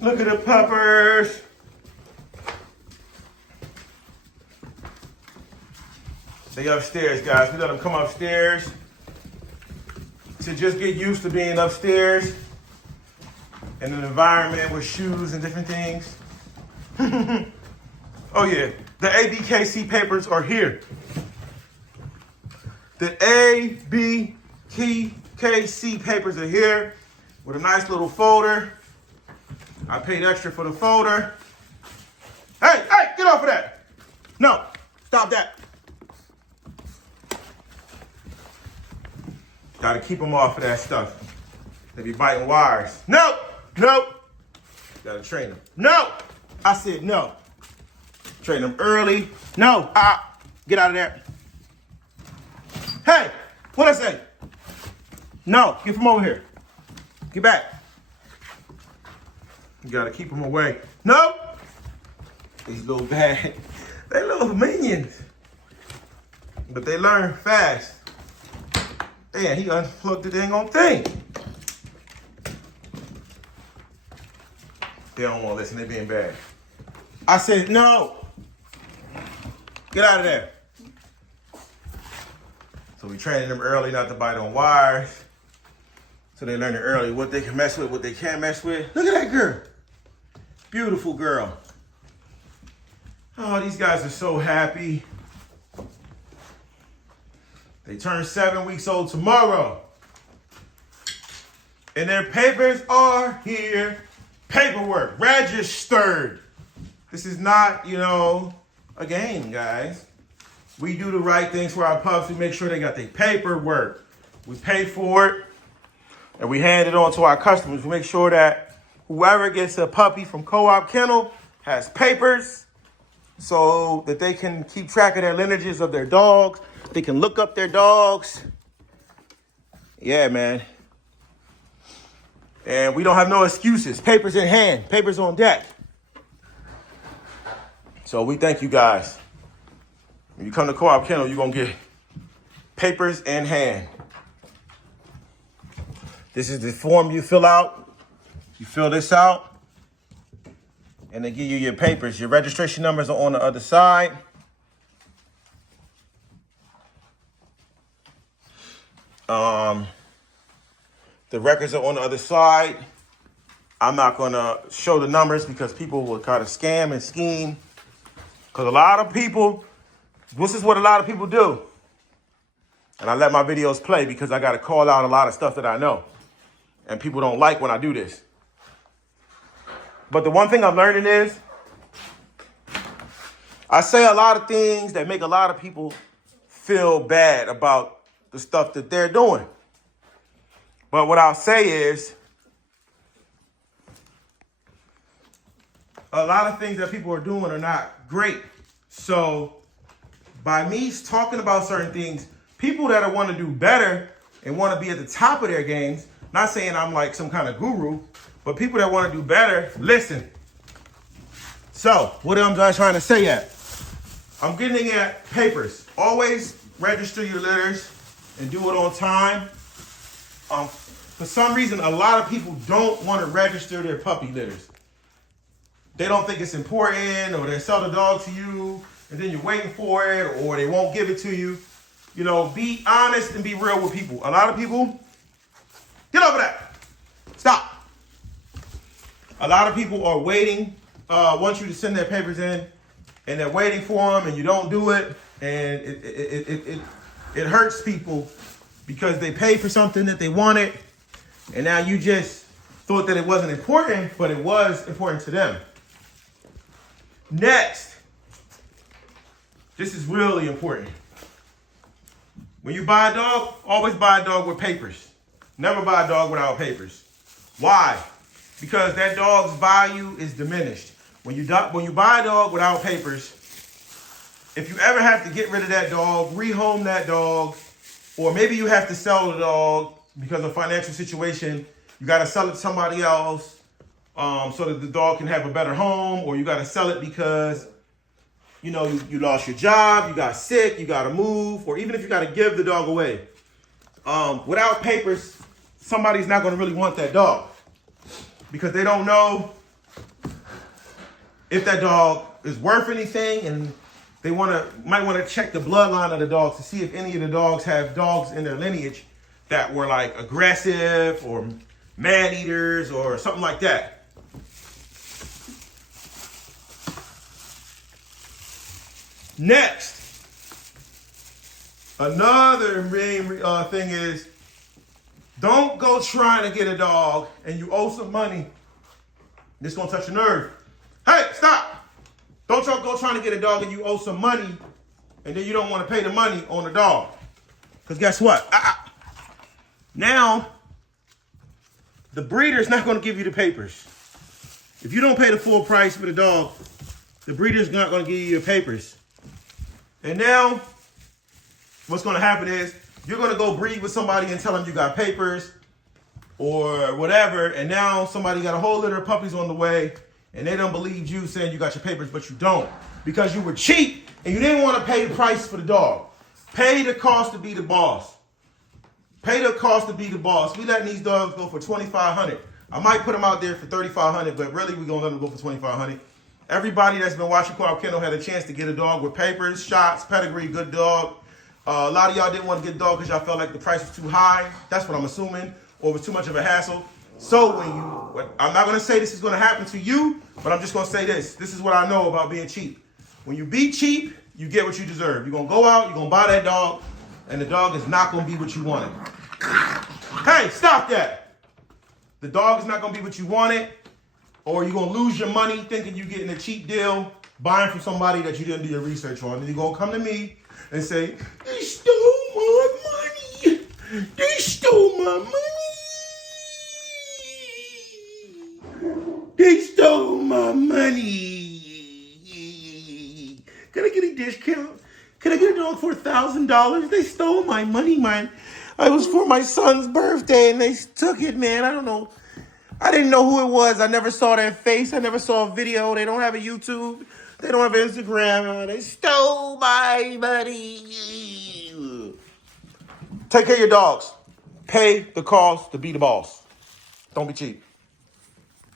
Look at the puppers. They upstairs, guys. We let them come upstairs to just get used to being upstairs in an environment with shoes and different things. Oh yeah, the ABKC papers are here. The ABKC papers are here with a nice little folder. I paid extra for the folder. Hey, get off of that. No, stop that. Gotta keep them off of that stuff. They be biting wires. No. Gotta train them. No, I said no. Train them early. No, get out of there. Hey, what'd I say? No, get from over here. Get back. You gotta keep them away. No. These little bad, they little minions. But they learn fast. Damn, he unplugged the dang on thing. They don't want to listen, they being bad. I said, no. Get out of there. So we training them early not to bite on wires. So they learning early what they can mess with, what they can't mess with. Look at that girl. Beautiful girl. Oh, these guys are so happy. They turn 7 weeks old tomorrow. And their papers are here. Paperwork, registered. This is not, a game, guys. We do the right things for our pups. We make sure they got their paperwork. We pay for it, and we hand it on to our customers. We make sure that whoever gets a puppy from Co-op Kennel has papers so that they can keep track of their lineages of their dogs. They can look up their dogs. Yeah, man. And we don't have no excuses. Papers in hand, papers on deck. So we thank you guys. When you come to Co-op Kennel, you're going to get papers in hand. This is the form you fill out. You fill this out, and they give you your papers. Your registration numbers are on the other side. The records are on the other side. I'm not going to show the numbers because people will kind of scam and scheme. Because a lot of people, this is what a lot of people do. And I let my videos play because I got to call out a lot of stuff that I know. And people don't like when I do this. But the one thing I'm learning is, I say a lot of things that make a lot of people feel bad about the stuff that they're doing. But what I'll say is, a lot of things that people are doing are not great. So by me talking about certain things, people that want to do better and want to be at the top of their games, not saying I'm like some kind of guru, but people that want to do better, listen. So what am I trying to say at? I'm getting at papers. Always register your litters and do it on time. For some reason, a lot of people don't want to register their puppy litters. They don't think it's important, or they sell the dog to you and then you're waiting for it, or they won't give it to you. Be honest and be real with people. A lot of people, get over that. Stop. A lot of people are waiting, want you to send their papers in, and they're waiting for them, and you don't do it, and it hurts people because they paid for something that they wanted, and now you just thought that it wasn't important, but it was important to them. Next, this is really important. When you buy a dog, always buy a dog with papers. Never buy a dog without papers. Why? Because that dog's value is diminished. When you buy a dog without papers, if you ever have to get rid of that dog, rehome that dog, or maybe you have to sell the dog because of financial situation, you got to sell it to somebody else so that the dog can have a better home, or you got to sell it because you lost your job, you got sick, you got to move, or even if you got to give the dog away. Without papers, somebody's not going to really want that dog because they don't know if that dog is worth anything, and they might want to check the bloodline of the dogs to see if any of the dogs have dogs in their lineage that were like aggressive or man eaters or something like that. Next, another main thing is, don't go trying to get a dog and you owe some money. This gonna touch your nerve. Hey, stop! Don't go trying to get a dog and you owe some money and then you don't want to pay the money on the dog. Because guess what? Now, the breeder's not going to give you the papers. If you don't pay the full price for the dog, the breeder's not going to give you your papers. And now, what's going to happen is, you're going to go breed with somebody and tell them you got papers or whatever, and now somebody got a whole litter of puppies on the way, and they don't believe you saying you got your papers, but you don't. Because you were cheap, and you didn't want to pay the price for the dog. Pay the cost to be the boss. Pay the cost to be the boss. We letting these dogs go for $2,500. I might put them out there for $3,500, but really we gonna let them go for $2,500. Everybody that's been watching Co-op Kennel had a chance to get a dog with papers, shots, pedigree, good dog. A lot of y'all didn't want to get a dog because y'all felt like the price was too high. That's what I'm assuming, or it was too much of a hassle. So I'm not gonna say this is gonna happen to you, but I'm just gonna say this. This is what I know about being cheap. When you be cheap, you get what you deserve. You're gonna go out, you're gonna buy that dog, and the dog is not gonna be what you wanted. Hey, stop that. The dog is not gonna be what you wanted, or you're gonna lose your money thinking you're getting a cheap deal, buying from somebody that you didn't do your research on. And you're gonna come to me and say, they stole my money. They stole my money. They stole my money. Can I get a discount? Can I get a dog for $1,000? They stole my money, man. It was for my son's birthday, and they took it, man. I don't know. I didn't know who it was. I never saw their face. I never saw a video. They don't have a YouTube. They don't have Instagram. They stole my money. Take care of your dogs. Pay the cost to be the boss. Don't be cheap.